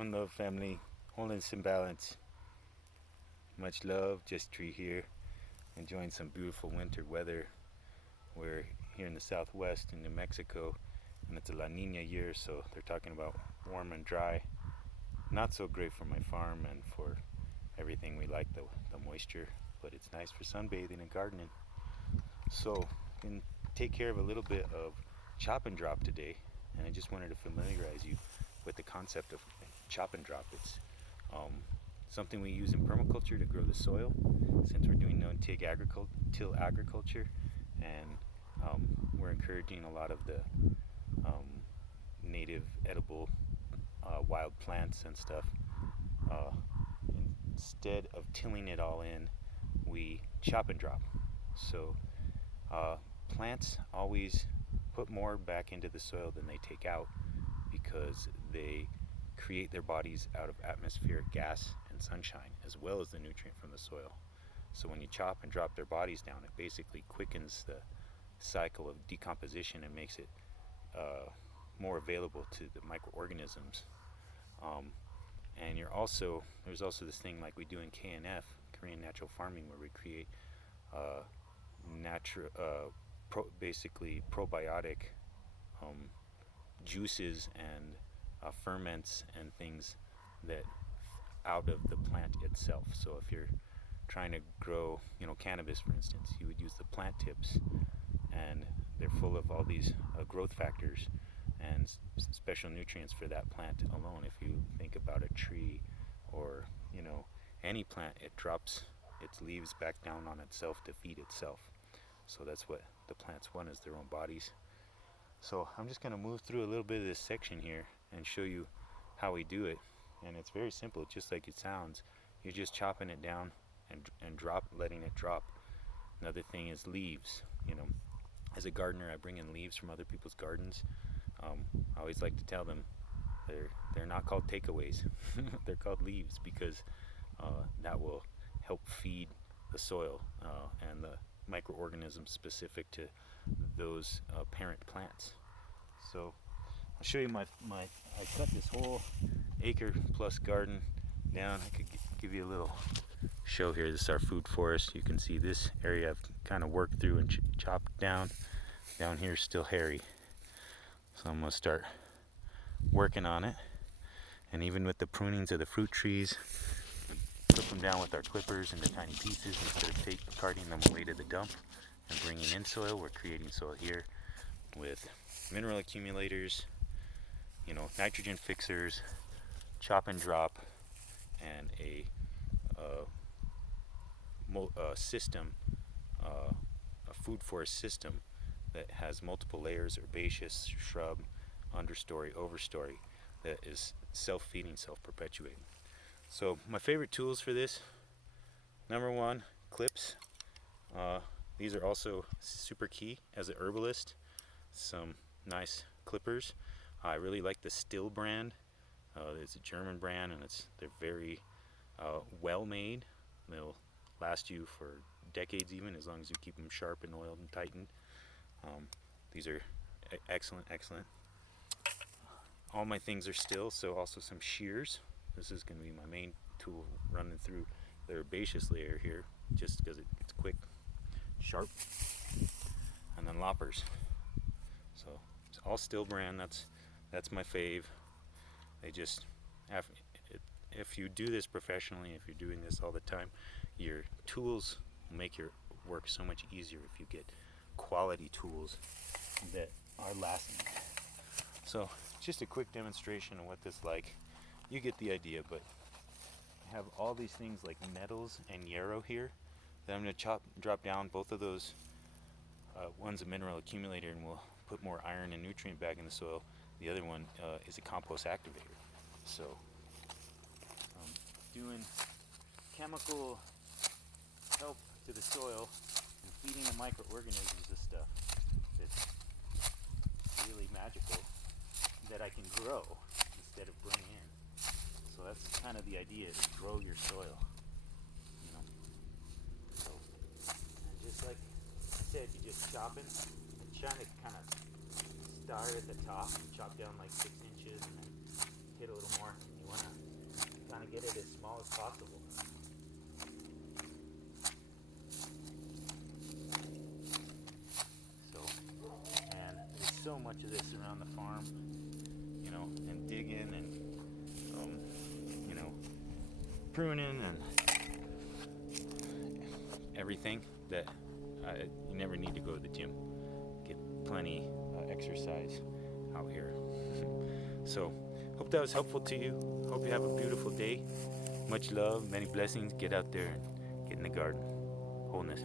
One love, family. Wholeness and balance. Much love. Just Tree here. Enjoying some beautiful winter weather. We're here in the southwest in New Mexico, and it's a La Nina year, so they're talking about warm and dry. Not so great for my farm and for everything we like, the moisture, but it's nice for sunbathing and gardening. So, we can take care of a little bit of chop and drop today, and I just wanted to familiarize you with the concept of chop and drop. It's something we use in permaculture to grow the soil, since we're doing till agriculture, and we're encouraging a lot of the native edible wild plants and stuff. Uh, Instead of tilling it all in, we chop and drop. So plants always put more back into the soil than they take out because they create their bodies out of atmospheric gas and sunshine, as well as the nutrient from the soil. So when you chop and drop their bodies down, it basically quickens the cycle of decomposition and makes it more available to the microorganisms. Um, and there's also this thing like we do in KNF, Korean Natural Farming, where we create basically probiotic juices and ferments and things that out of the plant itself. So if you're trying to grow, cannabis, for instance, you would use the plant tips, and they're full of all these growth factors and special nutrients for that plant alone. If you think about a tree or any plant, it drops its leaves back down on itself to feed itself. So that's what the plants want, is their own bodies. So I'm just going to move through a little bit of this section here and show you how we do it. And it's very simple, just like it sounds. You're just chopping it down and letting it drop. Another thing is leaves. As a gardener, I bring in leaves from other people's gardens. I always like to tell them they're not called takeaways. They're called leaves because that will help feed the soil and the microorganisms specific to those parent plants. So I'll show you I cut this whole acre plus garden down. I could give you a little show here. This is our food forest. You can see this area I've kind of worked through and chopped down. Down here is still hairy. So I'm going to start working on it. And even with the prunings of the fruit trees, we clip them down with our clippers into tiny pieces instead of carting them away to the dump and bringing in soil. We're creating soil here with mineral accumulators, nitrogen fixers, chop and drop, and a system, a food forest system that has multiple layers: herbaceous, shrub, understory, overstory, that is self-feeding, self-perpetuating. So my favorite tools for this: number one, clips. These are also super key as a herbalist. Some nice clippers. I really like the Still brand. It's a German brand, and they're very well made. They'll last you for decades, even as long as you keep them sharp and oiled and tightened. These are excellent. All my things are Still, so also some shears. This is going to be my main tool running through the herbaceous layer here, just because it's quick, sharp. And then loppers. So it's all Still brand. That's my fave. They just if you do this professionally, if you're doing this all the time, your tools will make your work so much easier if you get quality tools that are lasting. So just a quick demonstration of what this is like. You get the idea, but I have all these things like nettles and yarrow here that I'm going to drop down. Both of those, one's a mineral accumulator and will put more iron and nutrient back in the soil. The other one is a compost activator. So doing chemical help to the soil and feeding the microorganisms this stuff that's really magical, that I can grow instead of bring in. So that's kind of the idea, to grow your soil. So, and just like I said, you just chopping, trying to kind of start at the top and chop down like 6 inches and then hit a little more. You want to as possible. So, and there's so much of this around the farm, you know, and digging and, you know, pruning and everything that you never need to go to the gym. Get plenty exercise out here. So, hope that was helpful to you. Hope you have a beautiful day. Much love, many blessings. Get out there and get in the garden. Wholeness.